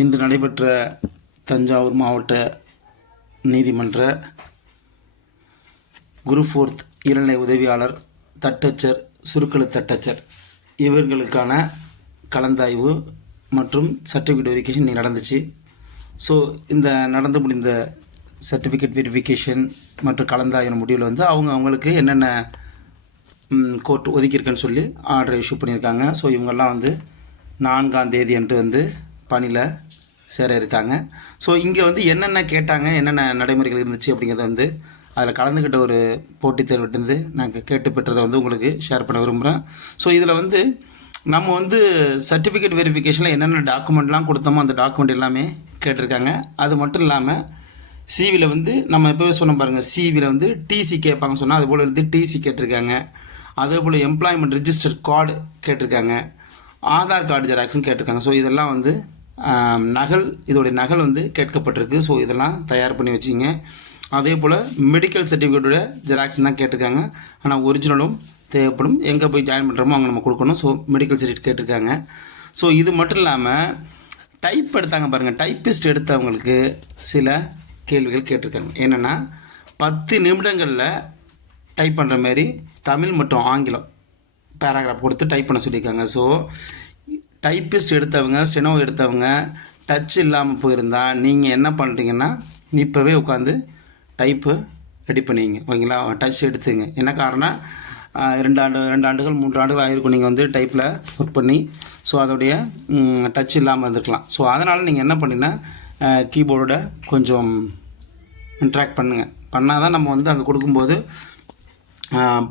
இன்று நடைபெற்ற தஞ்சாவூர் மாவட்ட நீதிமன்ற குரு ஃபோர்த் இளநிலை உதவியாளர் தட்டச்சர் சுருக்கெழு தட்டச்சர் இவர்களுக்கான கலந்தாய்வு மற்றும் சர்டிஃபிகேட் வெரிஃபிகேஷன் நீ நடந்துச்சு. ஸோ இந்த நடந்து முடிந்த சர்டிஃபிகேட் வெரிஃபிகேஷன் மற்றும் கலந்தாய்வு முடிவில் வந்து அவங்க அவங்களுக்கு என்னென்ன கோர்ட் ஒதுக்கியிருக்குன்னு சொல்லி ஆர்டர் இஷ்யூ பண்ணியிருக்காங்க. ஸோ இவங்கெல்லாம் வந்து நான்காம் தேதி அன்று வந்து பணியில் சேர இருக்காங்க. ஸோ இங்கே வந்து என்னென்ன கேட்டாங்க என்னென்ன நடைமுறைகள் இருந்துச்சு அப்படிங்கிறத வந்து அதில் கலந்துக்கிட்ட ஒரு போட்டித் தேர்வுலேருந்து நாங்கள் கேட்டு பெற்றதை வந்து உங்களுக்கு ஷேர் பண்ண விரும்புகிறேன் ஸோ இதில் வந்து நம்ம வந்து சர்டிஃபிகேட் வெரிஃபிகேஷனில் என்னென்ன டாக்குமெண்ட்லாம் கொடுத்தோமோ அந்த டாக்குமெண்ட் எல்லாமே கேட்டிருக்காங்க. அது மட்டும் இல்லாமல் சிவியில் வந்து நம்ம எப்போவே சொன்ன பாருங்கள் சிவியில் வந்து டிசி கேட்பாங்க சொன்னால் அதுபோல் வந்து டிசி கேட்டிருக்காங்க. அதே போல் எம்ப்ளாய்மெண்ட் ரிஜிஸ்டர் கார்டு கேட்டிருக்காங்க. ஆதார் கார்டு ஜெராக்ஸும் கேட்டிருக்காங்க. ஸோ இதெல்லாம் வந்து நகல் இதோடைய நகல் வந்து கேட்கப்பட்டிருக்கு. ஸோ இதெல்லாம் தயார் பண்ணி வச்சிங்க. அதே போல் மெடிக்கல் சர்டிஃபிகேட்டோட ஜெராக்ஸ் தான் கேட்டிருக்காங்க. ஆனால் ஒரிஜினலும் தேவைப்படும். எங்கே போய் ஜாயின் பண்ணுறோமோ அங்கே நம்ம கொடுக்கணும். ஸோ மெடிக்கல் சர்டிஃபிகேட் கேட்டிருக்காங்க. ஸோ இது மட்டும் இல்லாமல் டைப் எடுத்தாங்க பாருங்கள் டைப்பிஸ்ட் எடுத்தவங்களுக்கு சில கேள்விகள் கேட்டிருக்காங்க. என்னென்னா பத்து நிமிடங்களில் டைப் பண்ணுற மாதிரி தமிழ் மற்றும் ஆங்கிலம் பேராகிராஃப் கொடுத்து டைப் பண்ண சொல்லியிருக்காங்க. ஸோ டைப்பிஸ்ட் எடுத்தவங்க ஸ்டெனோ எடுத்தவங்க டச் இல்லாமல் போயிருந்தா நீங்கள் என்ன பண்ணுறீங்கன்னா இப்போவே உட்காந்து டைப்பு ரெடி பண்ணிங்க. ஓகேங்களா? டச் எடுத்துங்க. என்ன காரணம் ரெண்டு ஆண்டு ரெண்டு ஆண்டுகள் மூன்று ஆண்டுகள் ஆகிருக்கும் நீங்கள் வந்து டைப்பில் ஒர்க் பண்ணி ஸோ அதோடைய டச் இல்லாமல் இருந்திருக்கலாம். ஸோ அதனால் நீங்கள் என்ன பண்ணீங்கன்னா கீபோர்டோட கொஞ்சம் இன்ட்ராக்ட் பண்ணுங்கள் பண்ணால் தான் நம்ம வந்து அங்கே கொடுக்கும்போது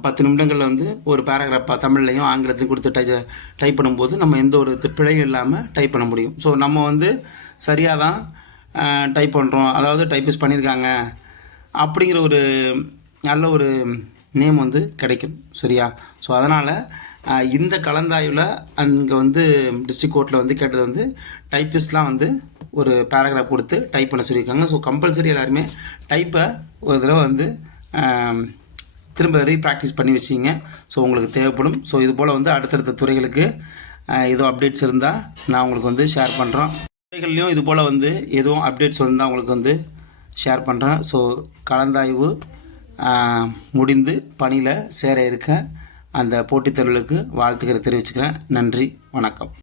பத்து நிமிடங்களில் வந்து ஒரு பேராகிராஃபாக தமிழ்லையும் ஆங்கிலத்தையும் கொடுத்து டை டைப் பண்ணும்போது நம்ம எந்த ஒரு தி- பிழையும் இல்லாமல் டைப் பண்ண முடியும். ஸோ நம்ம வந்து சரியாக தான் டைப் பண்ணுறோம் அதாவது டைப்பிஸ் பண்ணியிருக்காங்க அப்படிங்கிற ஒரு நல்ல ஒரு நேம் வந்து கிடைக்கும். சரியா? ஸோ அதனால் இந்த கலந்தாய்வில் அங்கே வந்து டிஸ்ட்ரிக் கோர்ட்டில் வந்து கேட்டது வந்து டைப்பிஸ்ட்லாம் வந்து ஒரு பேராகிராஃப் கொடுத்து டைப் பண்ண சொல்லியிருக்காங்க. ஸோ கம்பல்சரி எல்லாருமே டைப்பை ஒரு தடவை வந்து திரும்ப ரீப்ராக்டிஸ் பண்ணி வச்சிங்க. ஸோ உங்களுக்கு தேவைப்படும். ஸோ இது போல் வந்து அடுத்தடுத்த துறைகளுக்கு எதுவும் ஏதோ அப்டேட்ஸ் இருந்தால் நான் உங்களுக்கு வந்து ஷேர் பண்ணுறோம் துறைகள்லையும் இது போல் வந்து எதுவும் அப்டேட்ஸ் வந்தால் உங்களுக்கு வந்து ஷேர் பண்ணுறேன் ஸோ கலந்தாய்வு முடிந்து பணியில் சேர இருக்க அந்த போட்டித் தேர்வுகளுக்கு வாழ்த்துக்களை தெரிவிச்சுக்கிறேன். நன்றி. வணக்கம்.